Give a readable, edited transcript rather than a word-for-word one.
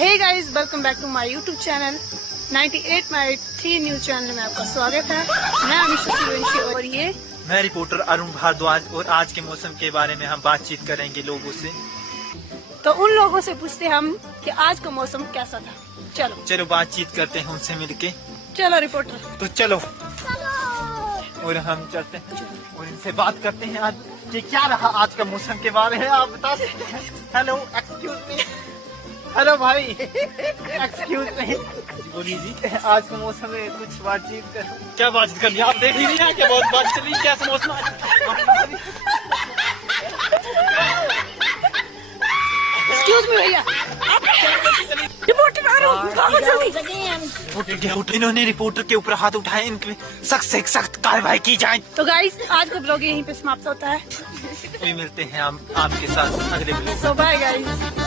Hey guys, welcome back to my YouTube channel 98 my 3 news channel में आपका स्वागत है। मैं अमीशा सूर्यवंशी और ये मैं रिपोर्टर अरुण भारद्वाज और आज के मौसम के बारे में हम बातचीत करेंगे लोगों से। तो उन लोगों से पूछते हम कि आज का मौसम कैसा था। चलो बातचीत करते हैं उनसे मिलके। चलो रिपोर्टर, तो चलो और हम चलते हैं और इनसे बात करते हैं आज कि क्या रहा आज का मौसम के बारे में। आप बता सकते हैं? Hello, excuse me. हेलो भाई, एक्सक्यूज मी। बोलिए जी, आज का मौसम में कुछ बातचीत कर। क्या बातचीत करनी, आप देख ही नहीं है क्या बहुत बात चली, कैसा मौसम। एक्सक्यूज मी भैया, रिपोर्टर आ रहा हूं। इन्होंने रिपोर्टर के ऊपर हाथ उठाए, इनके सख्त से सख्त कार्रवाई की जाए। तो गाइस, आज का ब्लॉग यहीं पे समाप्त होता है। मिलते हैं हम आपके साथ अगले ब्लॉग। सो बाय गाइस।